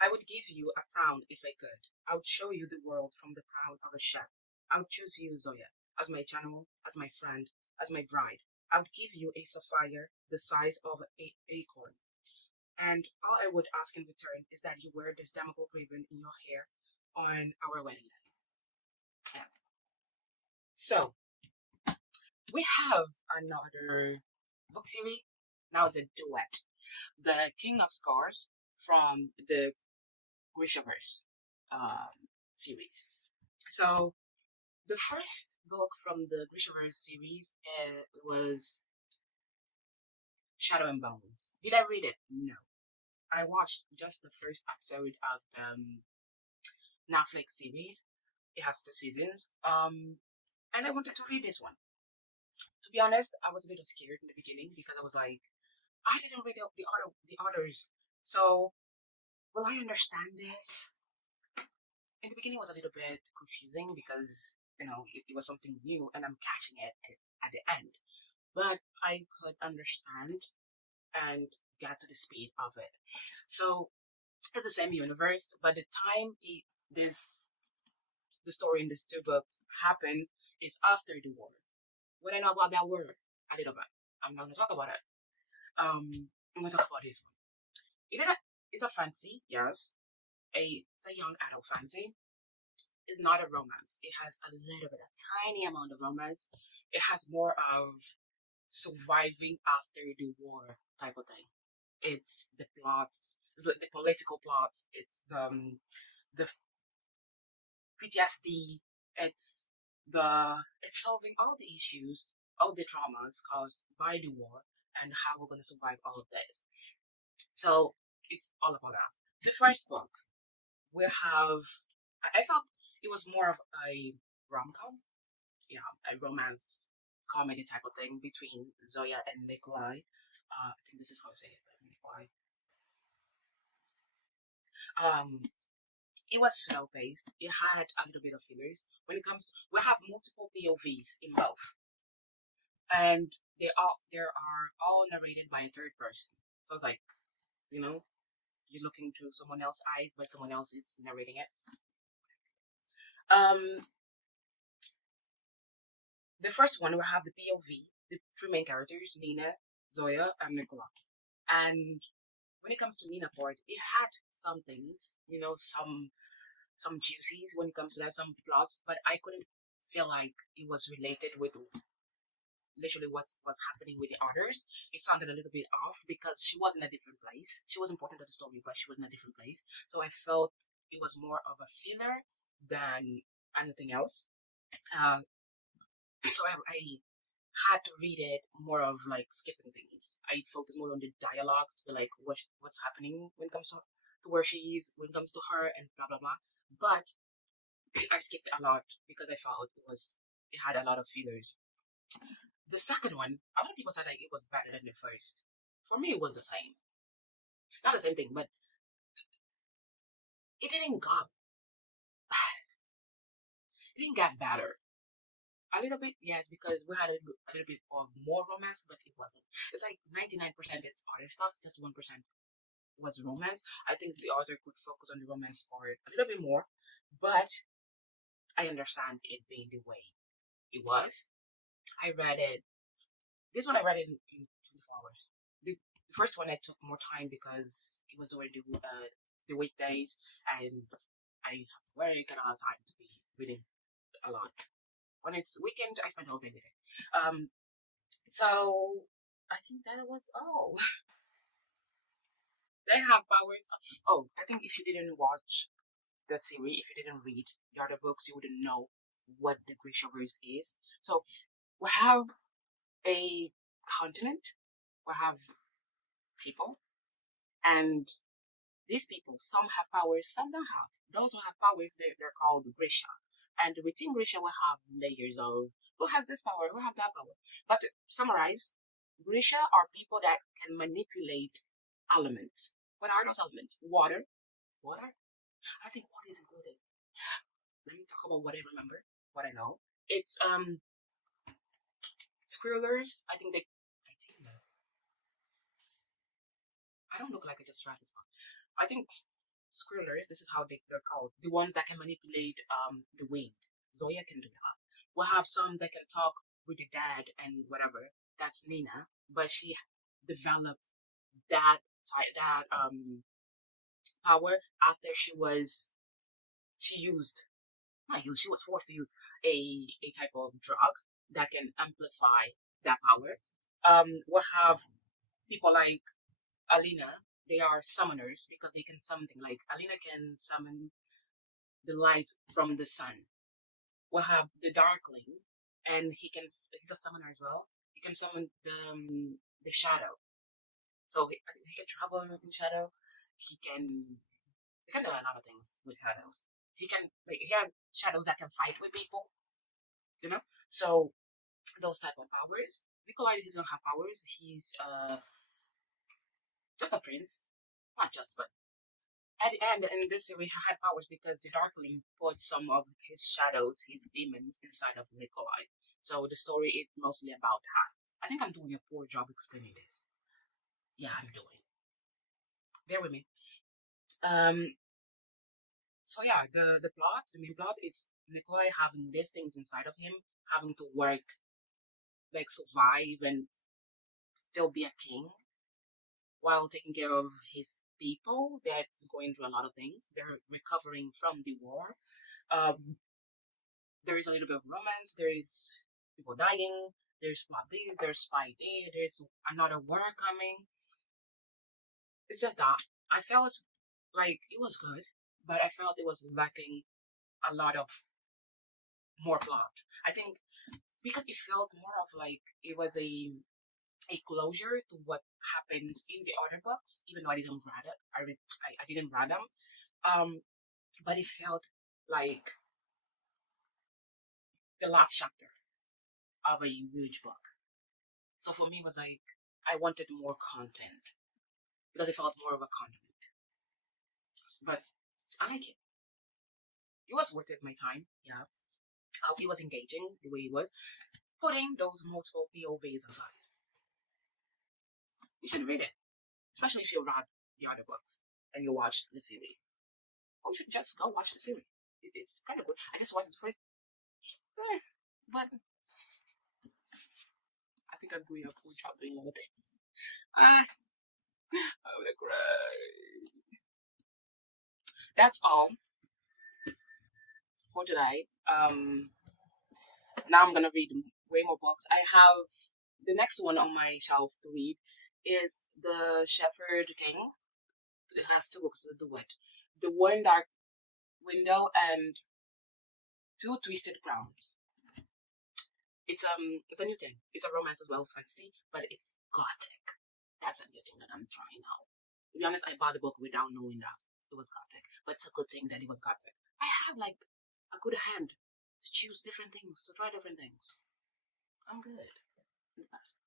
I would give you a crown if I could. I would show you the world from the crown of a chef. I would choose you, Zoya, as my general, as my friend, as my bride. I would give you a sapphire the size of an acorn. And all I would ask in return is that you wear this damaged ribbon in your hair on our wedding night. Yeah. So we have another book series. Now it's a duet. The King of Scars from the Grishaverse series. So the first book from the Grishaverse series was Shadow and Bones. Did I read it? No. I watched just the first episode of the Netflix series. It has 2 seasons. And I wanted to read this one. To be honest, I was a little scared in the beginning because I was like, I didn't read the others. So will I understand this? In the beginning, it was a little bit confusing because it was something new, and I'm catching it at the end. But I could understand and get to the speed of it. So it's the same universe, but the time the story in these 2 books happened is after the war. What I know about that war, a little bit. I'm not gonna talk about it. I'm gonna talk about this one. It's a fancy, yes. It's a young adult fancy. It's not a romance. It has a little bit, a tiny amount of romance. It has more of surviving after the war type of thing. It's the plot, it's like the political plots, the PTSD, it's solving all the issues, all the traumas caused by the war, and how we're gonna survive all of this. So it's all about that. The first book we have, I felt it was more of a rom com, yeah, a romance comedy type of thing between Zoya and Nikolai. I think this is how I say it, Nikolai. It was slow paced. It had a little bit of fillers. When it comes, we have multiple POVs in both, and they are all narrated by a third person. So it's like, you know, you're looking through someone else's eyes, but someone else is narrating it. Um, the first one we have the POV, the 3 main characters, Nina, Zoya, and Nicola. And when it comes to Nina part, it had some things, some juicies when it comes to that, some plots, but I couldn't feel like it was related with literally what's happening with the others. It sounded a little bit off because she was in a different place. She was important to the story, but she was in a different place. So I felt it was more of a filler than anything else. Uh, so I had to read it more of like skipping things. I focus more on the dialogues to be like what's happening when it comes to where she is, when it comes to her, and blah blah blah. But I skipped a lot because I felt it had a lot of fillers. The second one, a lot of people said that it was better than the first. For me, it was the same. Not the same thing, but it didn't go. It didn't get better. A little bit, yes, because we had a little bit of more romance, but it wasn't. It's like 99% it's other stuff, just 1% was romance. I think the author could focus on the romance part a little bit more, but I understand it being the way it was. I read it. This one I read it in 24 hours. The first one I took more time because it was during the weekdays, and I have very kind of time to be reading a lot. When it's weekend, I spend the whole day with it. So I think that was all. They have powers. Oh, I think if you didn't watch the series, if you didn't read the other books, you wouldn't know what the Grishaverse is. So we have a continent, we have people, and these people, some have powers, some don't have. Those who have powers, they're called Grisha. And within Grisha, we have layers of who has this power, who have that power. But to summarize, Grisha are people that can manipulate elements. What are those elements? Water. Water? I think water is included. Let me talk about what I remember, what I know. It's squirrelers. I don't look like I just read this one. I think squirrelers. This is how they're called. The ones that can manipulate the wind. Zoya can do that. We'll have some that can talk with the dad and whatever. That's Nina, but she developed that power after she used not used she was forced to use a type of drug that can amplify that power. We'll have people like Alina. They are summoners because they can summon things. Like Alina can summon the light from the sun. We'll have the Darkling, and he's a summoner as well. He can summon the shadow. So he can travel in shadow. He can he can do a lot of things with shadows. He have shadows that can fight with people, you know. So those type of powers. Nikolai doesn't have powers. He's just a prince, not just, but at the end in this series he had powers because the Darkling put some of his shadows, his demons, inside of Nikolai. So the story is mostly about her. I think I'm doing a poor job explaining this. Yeah, I'm doing. Bear with me. Um, So yeah, the main plot, it's Nikolai having these things inside of him, having to work, like survive and still be a king while taking care of his people that's going through a lot of things. They're recovering from the war. Um, there is a little bit of romance. There is people dying. There's plot this. There's spy there. There's another war coming. It's just that I felt like it was good, but I felt it was lacking a lot of more plot. I think because it felt more of like it was a closure to what happened in the other books, even though I didn't read it. I didn't read them. Um, but it felt like the last chapter of a huge book. So for me, it was like I wanted more content because it felt more of a content. But I like it. It was worth it my time. Yeah, it was engaging the way it was. Putting those multiple POVs aside, you should read it, especially if you read the other books and you watched the series. Or you should just go watch the series. It's kind of good. I just watched the first, but I think I'm doing a cool job doing all of this. I'm gonna cry. That's all for today. Now I'm gonna read way more books. I have the next one on my shelf to read is The Shepherd King. It has two books, The Duet. The One Dark Window and Two Twisted Crowns. It's a new thing. It's a romance as well as fantasy, but it's gothic. That's a new thing that I'm trying out. To be honest, I bought the book without knowing that it was gothic, but it's a good thing that it was gothic. I have like a good hand to choose different things, to try different things. I'm good. I'm the best.